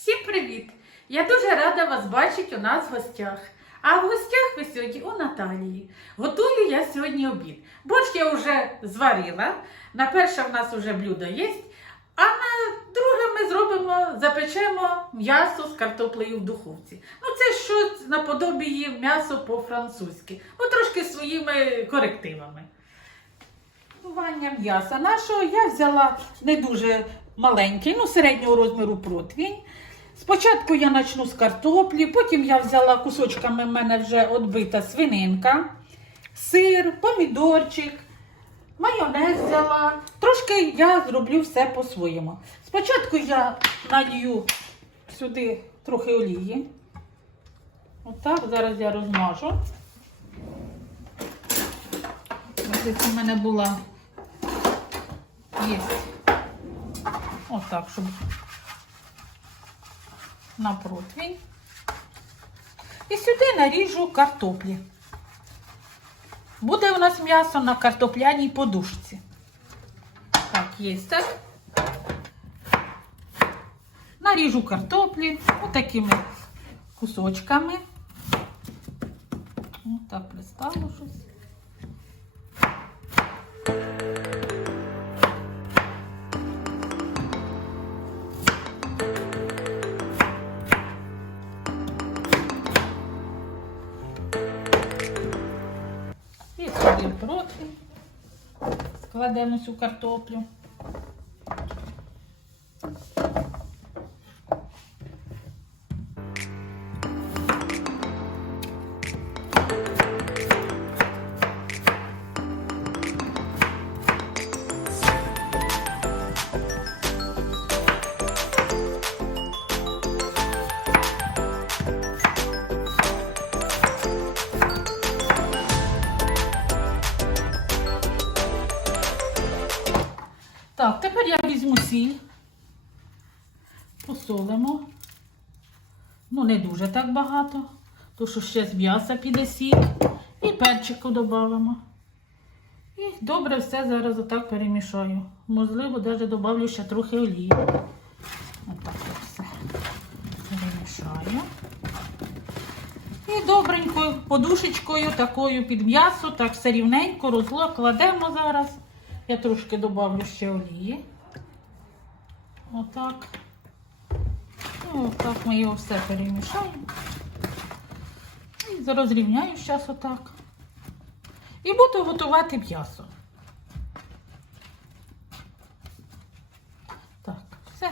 Всім привіт! Я дуже рада вас бачити у нас в гостях. А в гостях ви сьогодні у Наталії. Готую я сьогодні обід. Борщ я вже зварила. На перше в нас вже блюдо є. А на друге ми зробимо, запечемо м'ясо з картоплею в духовці. Ну, це що наподобіє м'ясо по-французьки. Ну, трошки своїми корективами. Готування м'яса нашого я взяла не дуже маленький, ну середнього розміру противень. Спочатку я почну з картоплі, потім я взяла кусочками в мене вже відбита свининка, сир, помідорчик, майонез взяла. Трошки я зроблю все по-своєму. Спочатку я налью сюди трохи олії. Отак, зараз я розмажу. Ось це у мене була є. Отак, щоб на противень. І сюди наріжу картоплі. Буде у нас м'ясо на картопляній подушці. Так, є так. Наріжу картоплі отакими кусочками. Отак приставлю щось. І сюди противень. Складемо цю картоплю. Тепер я візьму сіль, посолимо. Ну, не дуже так багато, тому що ще з м'яса піде сіль. І перчику додамо. І добре все зараз отак перемішаю. Можливо, навіть додавлю ще трохи олії. Отак от все перемішаю. І добренькою подушечкою такою під м'ясо, так все рівненько розло кладемо зараз. Я трошки добавлю ще олії. Отак. І отак ми його все перемішаємо. І розрівняю зараз отак. І буду готувати м'ясо. Так, все.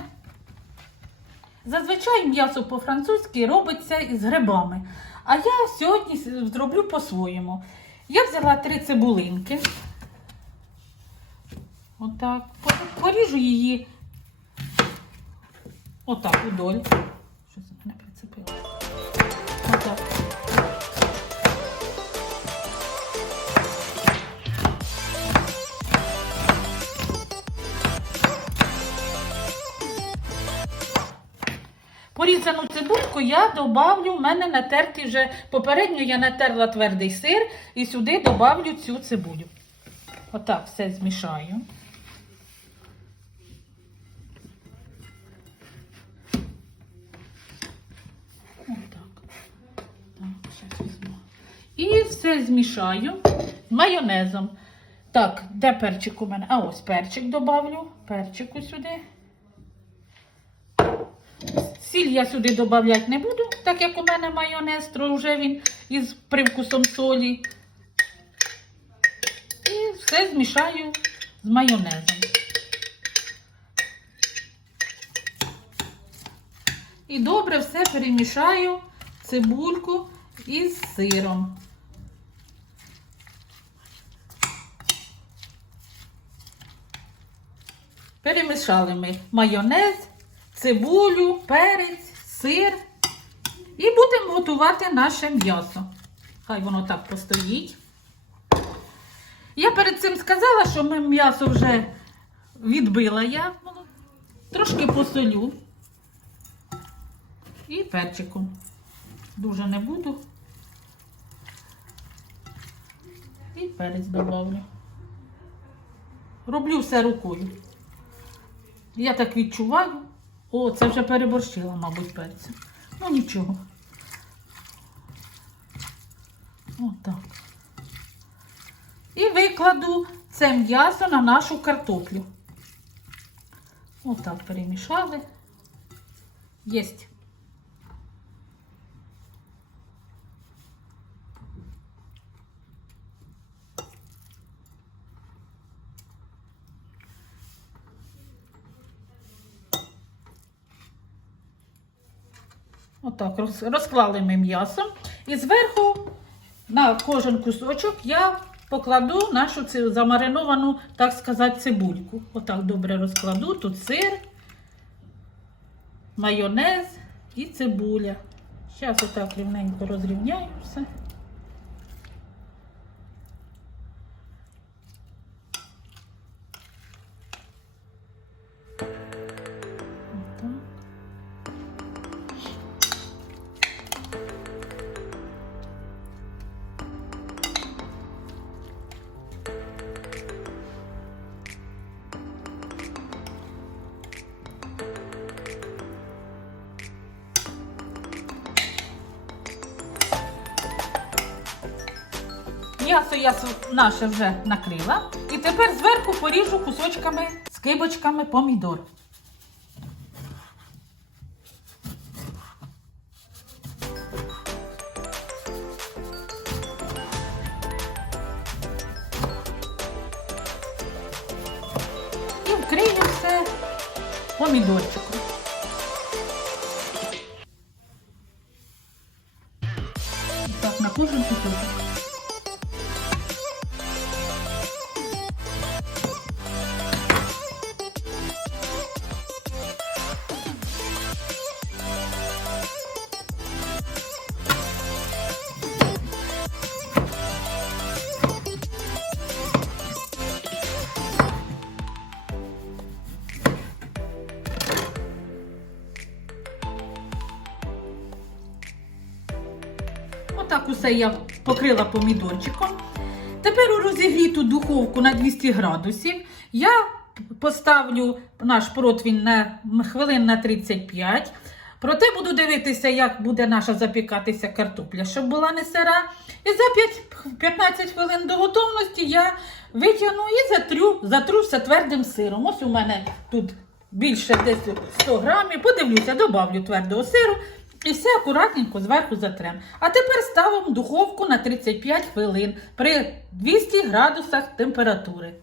Зазвичай м'ясо по-французьки робиться із грибами. А я сьогодні зроблю по-своєму. Я взяла три цибулинки. Отак. Поріжу її отак удоль. Що це мене прицепило? Отак. Порізану цибульку я добавлю, в мене натертий вже, попередньо я натерла твердий сир і сюди добавлю цю цибулю. Отак все змішаю. Отак. Так, щас візьму. І все змішаю з майонезом. Так, де перчик у мене? А ось перчик добавлю. Перчику сюди. Сіль я сюди додавати не буду, так як у мене майонез, то вже він із привкусом солі. І все змішаю з майонезом. І добре все перемішаю цибульку із сиром. Перемішали ми майонез, цибулю, перець, сир. І будемо готувати наше м'ясо. Хай воно так постоїть. Я перед цим сказала, що ми м'ясо вже відбила я. Трошки посолю. І перчиком. Дуже не буду. І перець добавлю. Роблю все рукою. Я так відчуваю. О, це вже переборщила, мабуть, перцю. Ну нічого. Отак. І викладу це м'ясо на нашу картоплю. Отак перемішали. Єсть. Отак розклали ми м'ясо. І зверху на кожен кусочок я покладу нашу цю замариновану, так сказати, цибульку. Отак добре розкладу. Тут сир, майонез і цибуля. Зараз отак рівненько розрівняю все. М'ясо я наше вже накрила. І тепер зверху поріжу кусочками, скибочками помідор. І вкрию все помідорчиком. Отак усе я покрила помідорчиком. Тепер у розігріту духовку на 200 градусів я поставлю наш противень на хвилин на 35. Проте буду дивитися, як буде наша запікатися картопля, щоб була не сира. І за 5, 15 хвилин до готовності я витягну і затру, затру все твердим сиром. Ось у мене тут більше десь 100 грамів. Подивлюся, добавлю твердого сиру. І все акуратненько зверху затрем. А тепер ставимо духовку на 35 хвилин при 200 градусах температури.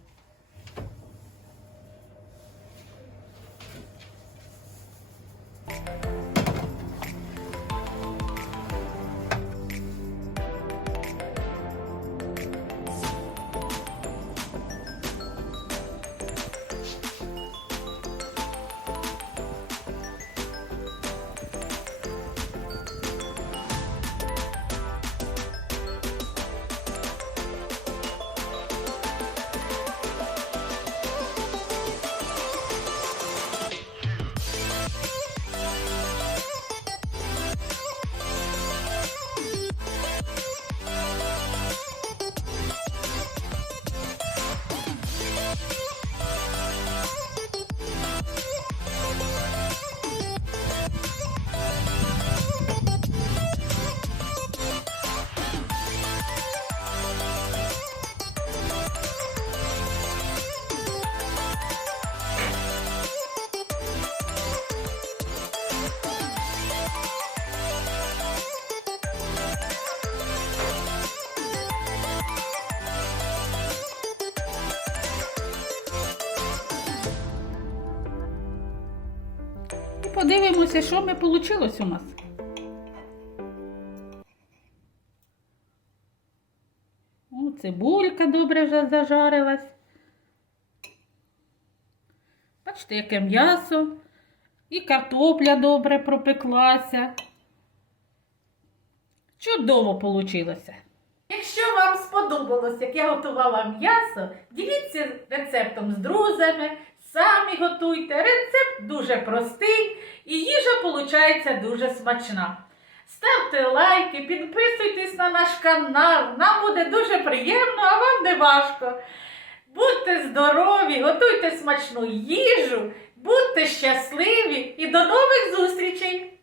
Подивимося, що ми вийшло у нас. О, цибулька добре вже зажарилась. Бачите, яке м'ясо. І картопля добре пропеклася. Чудово вийшло. Якщо вам сподобалось, як я готувала м'ясо, діліться рецептом з друзями, самі готуйте. Рецепт дуже простий і їжа виходить дуже смачна. Ставте лайки, підписуйтесь на наш канал. Нам буде дуже приємно, а вам не важко. Будьте здорові, готуйте смачну їжу, будьте щасливі і до нових зустрічей!